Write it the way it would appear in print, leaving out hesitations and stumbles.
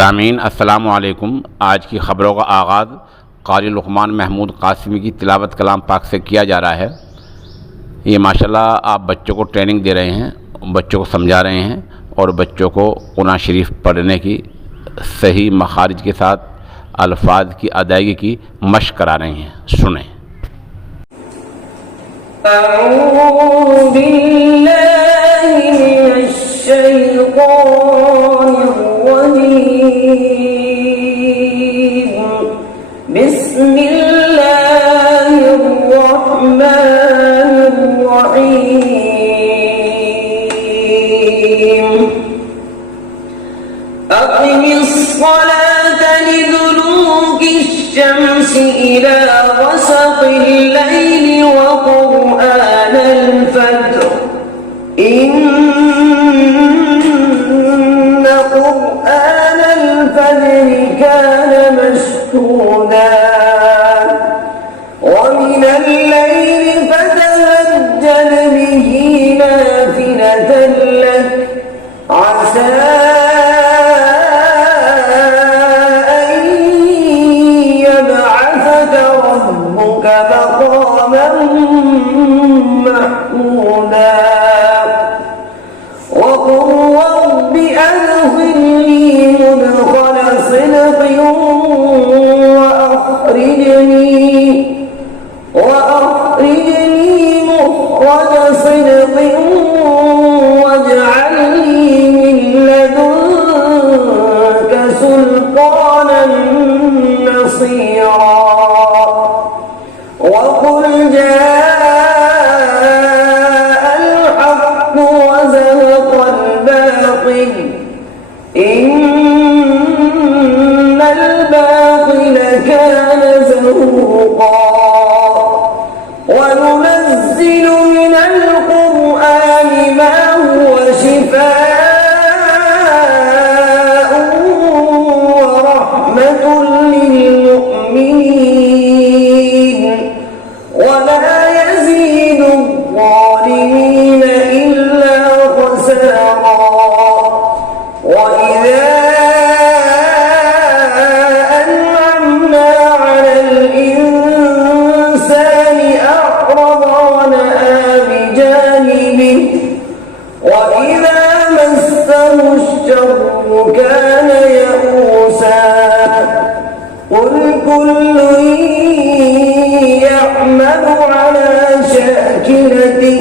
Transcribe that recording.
सामीन अस्सलामु अलैकुम। आज की ख़बरों का आगाज़ क़ारी लुक़मान महमूद क़ासिमी की तिलावत कलाम पाक से किया जा रहा है। ये माशाल्लाह आप बच्चों को ट्रेनिंग दे रहे हैं, बच्चों को समझा रहे हैं और बच्चों को कुरान शरीफ पढ़ने की सही मखारिज के साथ अल्फाज की अदायगी की मशक़ करा रहे हैं। सुने। إلى غسق الليل وقرآن الفجر إن قرآن الفجر كان مشهودا ومن الليل فتهجد به نافلة لك عسى مقاما محمودا وقل رب أدخلني مدخل صدق وأخرجني مخرج صدق واجعل لي من لدنك سلطانا نصيرا وقل جاء الحق وزهق الباطل إن الباطل كان زهوقا وننزل من القرآن ما هو شفاء ورحمة للمؤمنين ولا يزيد الظالمين إلا خسارا وإذا أنعمنا على الإنسان أعرض ونأى بجانبه وإذا مسه الشر كان يئوسا قل كل يعمل على شاكلته